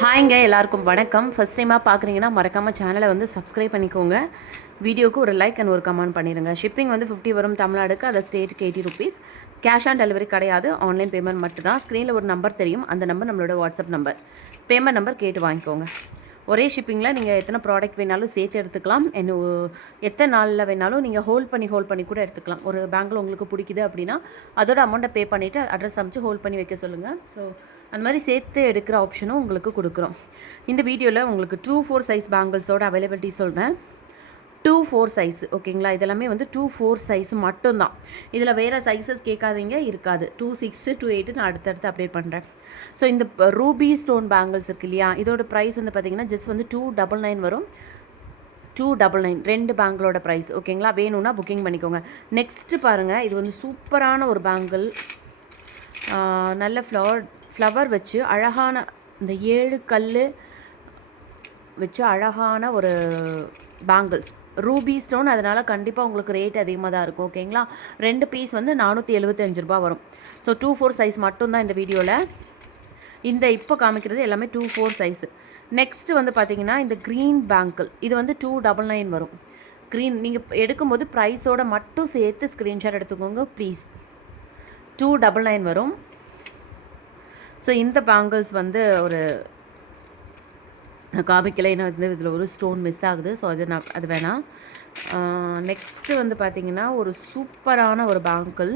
ஹாய்ங்க, எல்லாருக்கும் வணக்கம். ஃபஸ்ட் டைமாக பார்க்குறீங்கன்னா மறக்காமல் சேனலை வந்து சப்ஸ்கிரைப் பண்ணிக்கோங்க. வீடியோக்கு ஒரு லைக் அண்ட் ஒரு கமெண்ட் பண்ணிடுங்க. ஷிப்பிங் வந்து 50 வரும் தமிழ்நாடுக்கு, அதை ஸ்டேட்டுக்கு 80 ருபீஸ். கேஷ் ஆன் டெலிவரி கிடையாது, ஆன்லைன் பேமெண்ட் மட்டும் தான். ஸ்க்ரீனில் ஒரு நம்பர் தெரியும், அந்த நம்பர் நம்மளோட வாட்ஸ்அப் நம்பர். பேமெண்ட் நம்பர் கேட்டு வாங்கிக்கோங்க. ஒரே ஷிப்பிங்கில் நீங்கள் எத்தனை ப்ராடக்ட் வேணாலும் சேர்த்து எடுத்துக்கலாம். எத்தனை நாளில் வேணாலும் நீங்கள் ஹோல்ட் பண்ணி கூட எடுத்துக்கலாம். ஒரு பேங்கில் உங்களுக்கு பிடிக்குது அப்படின்னா அதோட அமௌண்ட்டை பே பண்ணிவிட்டு அட்ரஸ் அமைச்சு ஹோல்ட் பண்ணி வைக்க சொல்லுங்கள். ஸோ அந்த மாதிரி சேர்த்து எடுக்கிற ஆப்ஷனும் உங்களுக்கு கொடுக்குறோம். இந்த வீடியோவில் உங்களுக்கு 2-4 சைஸ் பேங்கிள்ஸோட அவைலபிலிட்டி சொல்கிறேன். 2-4 சைஸ் ஓகேங்களா. இதெல்லாமே வந்து 2-4 சைஸ் மட்டும்தான். இதில் வேறு சைஸஸ் கேட்காதீங்க, இருக்காது. 2-6 2-8 நான் அடுத்தடுத்து அப்டேட் பண்ணுறேன். ஸோ இந்த ரூபி ஸ்டோன் பேங்கிள்ஸ் இருக்கு இல்லையா, இதோட ப்ரைஸ் வந்து பார்த்திங்கன்னா ஜஸ்ட் வந்து 299 வரும். 299 ரெண்டு பேங்கிளோட ப்ரைஸ் ஓகேங்களா. வேணும்னா புக்கிங் பண்ணிக்கோங்க. நெக்ஸ்ட்டு பாருங்கள், இது வந்து சூப்பரான ஒரு பேங்கிள். நல்ல ஃப்ளவர் வச்சு அழகான இந்த 7 கல் வச்சு அழகான ஒரு பேங்கிள்ஸ். ரூபி ஸ்டோன், அதனால் கண்டிப்பாக உங்களுக்கு ரேட் அதிகமாக தான் இருக்கும் ஓகேங்களா. 2 பீஸ் வந்து 475 ரூபா வரும். ஸோ 2-4 சைஸ் மட்டும்தான் இந்த வீடியோவில். இந்த இப்போ காமிக்கிறது எல்லாமே 2-4 சைஸு. நெக்ஸ்ட்டு வந்து பார்த்திங்கன்னா இந்த க்ரீன் பேங்கிள், இது வந்து 299 வரும். க்ரீன் நீங்கள் எடுக்கும்போது ப்ரைஸோடு மட்டும் சேர்த்து ஸ்க்ரீன்ஷாட் எடுத்துக்கோங்க ப்ளீஸ். 299 வரும். ஸோ இந்த பேங்கிள்ஸ் வந்து ஒரு காமிக்கலை, ஏன்னா வந்து இதில் ஒரு ஸ்டோன் மிஸ் ஆகுது. ஸோ அது வேணாம். நெக்ஸ்ட்டு வந்து பார்த்திங்கன்னா ஒரு சூப்பரான ஒரு பேங்கிள்.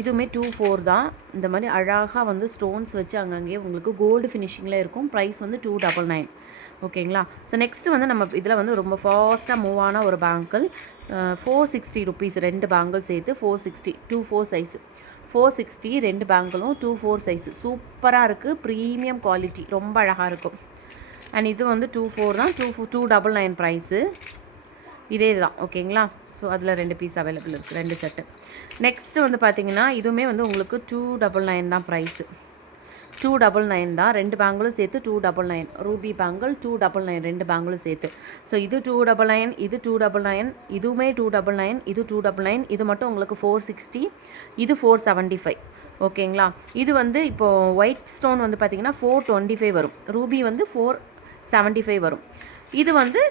இதுவுமே 2-4 தான். இந்த மாதிரி அழகாக வந்து ஸ்டோன்ஸ் வச்சு அங்கங்கே உங்களுக்கு கோல்டு ஃபினிஷிங்கில் இருக்கும். ப்ரைஸ் வந்து 299 ஓகேங்களா. ஸோ நெக்ஸ்ட்டு வந்து நம்ம இதில் வந்து ரொம்ப ஃபாஸ்ட்டாக மூவ் ஆன ஒரு பேங்கிள். 460 ருபீஸ் ரெண்டு பேங்கிள் சேர்த்து 460. 2-4 சைஸு 460 ரெண்டு பேங்கிளும் 2-4 சைஸு. சூப்பராக இருக்குது, ப்ரீமியம் குவாலிட்டி, ரொம்ப அழகாக இருக்கும். அண்ட் இது வந்து 2-4 தான். 299 ப்ரைஸு. இதே தான் ஓகேங்களா. ஸோ அதில் 2 பீஸ் அவைலபிள் இருக்குது, 2 செட்டு. நெக்ஸ்ட்டு வந்து பார்த்திங்கன்னா இதுவுமே வந்து உங்களுக்கு 299 தான் ப்ரைஸு. 299 தான் ரெண்டு பேங்கிளும் சேர்த்து. 299 ரூபி பேங்கிள் 299 ரெண்டு பேங்கிளும் சேர்த்து. ஸோ இது 299, இது 299, இதுவுமே 299, இது 299, இது மட்டும் உங்களுக்கு 460, இது 475 ஓகேங்களா. இது வந்து இப்போது ஒயிட் ஸ்டோன் வந்து பார்த்திங்கன்னா 425 வரும். ரூபி வந்து 475 வரும். இது வந்து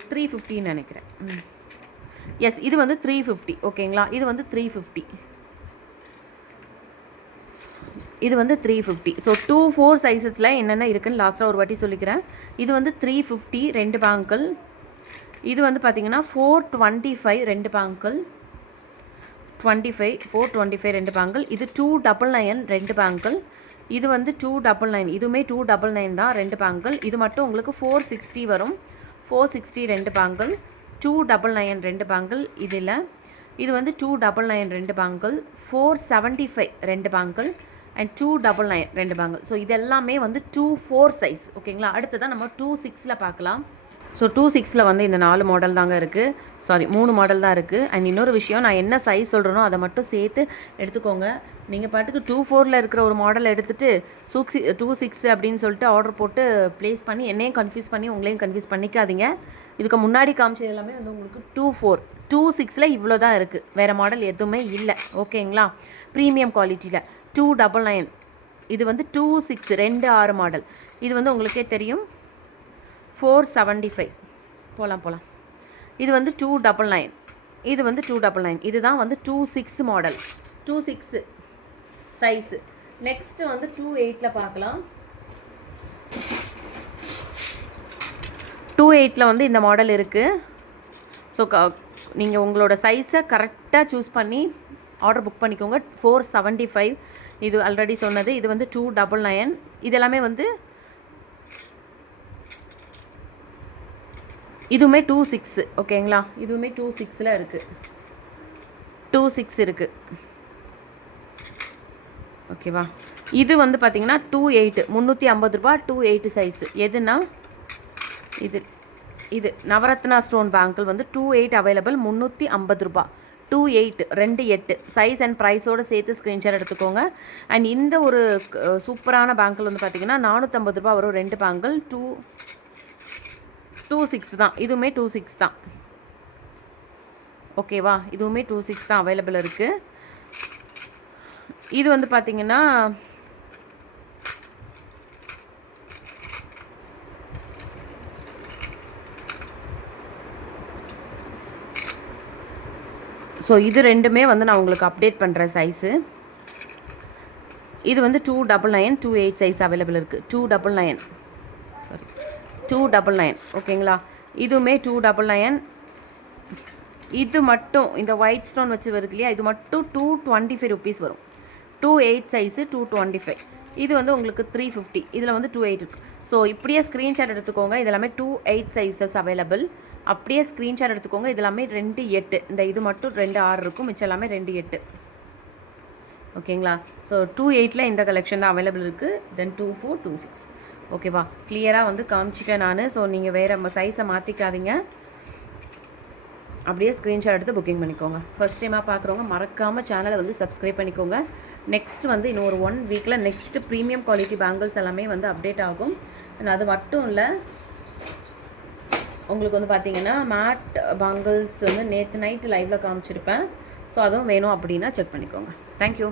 350 நினைக்கிறேன். எஸ், இது வந்து 350 ஓகேங்களா. இது வந்து 350, இது வந்து 350. ஸோ 2-4 சைஸஸில் என்னென்ன இருக்குதுன்னு லாஸ்ட்டாக ஒரு வாட்டி சொல்லிக்கிறேன். இது வந்து 350 ரெண்டு பேங்கிள். இது வந்து பார்த்திங்கன்னா 425 ரெண்டு பேங்கிள். 425 ரெண்டு பேங்கிள். இது 299 ரெண்டு பேங்கிள். இது வந்து 299, இதுவுமே 299 தான் ரெண்டு பேங்கிள். இது மட்டும் உங்களுக்கு 460 வரும். 460 ரெண்டு பேங்கிள். 299 ரெண்டு பேங்கிள். இதில் இது வந்து 299 ரெண்டு பேங்கிள். 475 ரெண்டு பேங்கிள். அண்ட் 299 ரெண்டு பேங்கிள். ஸோ இதெல்லாமே வந்து 2-4 சைஸ் ஓகேங்களா. அடுத்து தான் நம்ம 2-6 பார்க்கலாம். ஸோ 2-6 வந்து இந்த 4 மாடல் தாங்க இருக்குது. சாரி, 3 மாடல் தான் இருக்குது. அண்ட் இன்னொரு விஷயம், நான் என்ன சைஸ் சொல்கிறேனோ அதை மட்டும் சேர்த்து எடுத்துக்கோங்க. நீங்கள் பாட்டுக்கு 2-4 இருக்கிற ஒரு மாடல் எடுத்துகிட்டு 2-6 அப்படின்னு சொல்லிட்டு ஆர்டர் போட்டு ப்ளேஸ் பண்ணி என்னையும் கன்ஃபியூஸ் பண்ணி உங்களையும் கன்ஃபியூஸ் பண்ணிக்காதீங்க. இதுக்கு முன்னாடி காமிச்சது எல்லாமே வந்து உங்களுக்கு 2-4. 2-6 இவ்வளோ தான் இருக்குது, வேறு மாடல் எதுவுமே இல்லை ஓகேங்களா. ப்ரீமியம் குவாலிட்டியில் 299. இது வந்து 2-6 2-6 மாடல். இது வந்து உங்களுக்கே தெரியும் 475. போகலாம். இது வந்து 299. இது வந்து 299. இதுதான் வந்து 2-6 மாடல். 2-6 சைஸு. நெக்ஸ்ட்டு வந்து 2-8 பார்க்கலாம். 2-8 வந்து இந்த மாடல் இருக்குது. ஸோ நீங்கள் உங்களோட சைஸை கரெக்டாக சூஸ் பண்ணி ஆர்டர் புக் பண்ணிக்கோங்க. 475 இது ஆல்ரெடி சொன்னது. இது வந்து 299. இதெல்லாமே வந்து இதுவுமே 2-6 ஓகேங்களா. இதுவுமே 2-6 இருக்குது. 2-6 இருக்குது ஓகேவா. இது வந்து பார்த்திங்கன்னா 2-8 350 ரூபா. 2-8 சைஸு எதுனா இது நவரத்னா ஸ்டோன் பேங்கிள் வந்து 2-8 அவைலபிள். 350 ரூபா. 2-8 2-8 சைஸ் அண்ட் ப்ரைஸோடு சேர்த்து ஸ்க்ரீன்ஷாட் எடுத்துக்கோங்க. அண்ட் இந்த ஒரு சூப்பரான பேங்கிள் வந்து பார்த்திங்கன்னா 450 ரூபா வரும் ரெண்டு பேங்கிள். 2-6 தான். இதுவுமே 2-6 தான் ஓகேவா. இதுவுமே 2-6 தான் அவைலபிள் இருக்குது. இது வந்து பார்த்திங்கன்னா ஸோ இது ரெண்டுமே வந்து நான் உங்களுக்கு அப்டேட் பண்ணுறேன் சைஸு. இது வந்து 299 28 சைஸ் அவைலபிள் இருக்குது. 299 சாரி 299 ஓகேங்களா. இதுவுமே 299. இது மட்டும் இந்த ஒயிட் ஸ்டோன் வச்சு இருக்கு இல்லையா, இது மட்டும் 225 ருபீஸ் வரும். 28 சைஸு 225. இது வந்து உங்களுக்கு 350. இதில் வந்து 28 இருக்குது. ஸோ இப்படியே ஸ்க்ரீன்ஷாட் எடுத்துக்கோங்க. இது எல்லாமே 28 சைஸஸ் அவைலபிள். அப்படியே ஸ்க்ரீன்ஷாட் எடுத்துக்கோங்க. இது எல்லாமே 28. இந்த இது மட்டும் 26 இருக்கும், மிச்சம் எல்லாமே 28 ஓகேங்களா. ஸோ 28ல் இந்த கலெக்ஷன் தான் அவைலபிள் இருக்குது. தென் 24 26 ஓகேவா. கிளியராக வந்து காமிச்சிட்டேன் நான். ஸோ நீங்கள் வேறு சைஸை மாற்றிக்காதீங்க. அப்படியே ஸ்க்ரீன்ஷாட் எடுத்து புக்கிங் பண்ணிக்கோங்க. ஃபஸ்ட் டைமாக பார்க்குறவங்க மறக்காமல் சேனலை வந்து சப்ஸ்கிரைப் பண்ணிக்கோங்க. நெக்ஸ்ட் வந்து இன்னொரு 1 வீக்கில் நெக்ஸ்ட்டு ப்ரீமியம் குவாலிட்டி பேங்கிள்ஸ் எல்லாமே வந்து அப்டேட் ஆகும். அது மட்டும் இல்லை, உங்களுக்கு வந்து பார்த்தீங்கன்னா மேட் பேங்கிள்ஸ் வந்து நேற்று நைட்டு லைவில் காமிச்சிருப்பேன். ஸோ அதுவும் வேணும் அப்படின்னா செக் பண்ணிக்கோங்க. தேங்க்யூ.